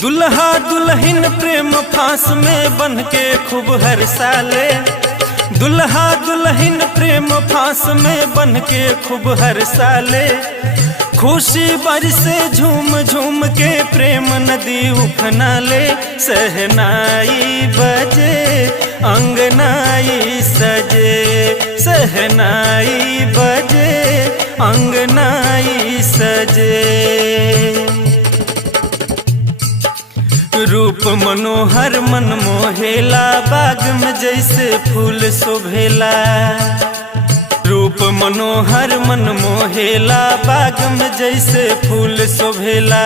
दुल्हा दुल्हन प्रेम फांस में बन के खूब हर साले। दुल्हा दुल्हन प्रेम फांस में बन के खूब हर साले। खुशी बरसे झूम झूम के प्रेम नदी उफनाले। सहनाई बजे अंगनाई सजे। सहनाई बजे अंगनाई सजे। रूप मनोहर मन मोहेला, बाग में जैसे फूल शोभेला। रूप मनोहर मन मोहेला, बाग में जैसे फूल शोभेला।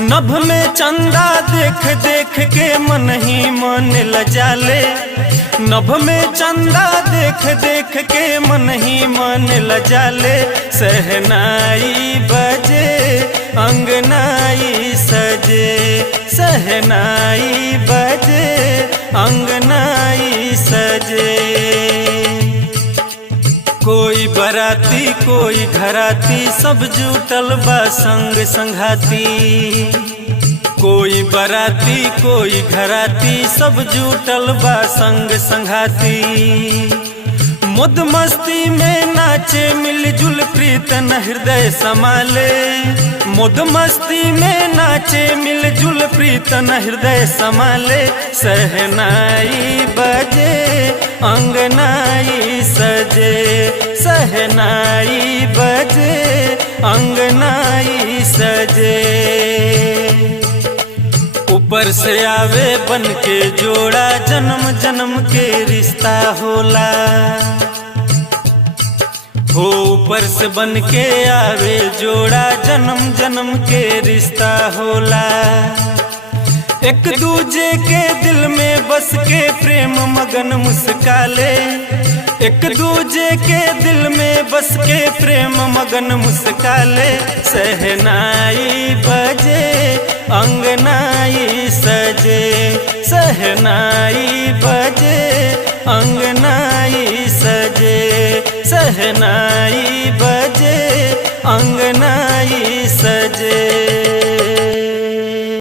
नभ में चंदा देख देख के मन ही मन लजाले। नभ में चंदा देख देख के मन ही मन लजाले। सहनाई बजे अंगनाई सजे। सहनाई बजे अंगनाई सजे। कोई बराती कोई घराती, सब जुटल बा संग संघाती। कोई बराती कोई घराती, सब जुटल बा संग संघाती। मुद मस्ती में नाचे मिलजुल प्रीतन हृदय समाले। मुद मस्ती में नाचे मिलजुल प्रीतन हृदय समाले। सहनाई बजे अंगनाई सजे। सहनाई बजे अंगनाई सजे। ऊपर से आवे बन के जोड़ा, जन्म जन्म के रिश्ता होला। हो ऊपर से बन के आवे जोड़ा, जन्म जन्म के रिश्ता होला। एक दूजे के दिल में बस के प्रेम मगन मुस्काले। एक दूजे के दिल में बस के प्रेम मगन मुस्काले। सहनाई बजे अंगनाई सजे। सहनाई बजे अंगनाई सजे। सहनाई बजे अंगनाई सजे।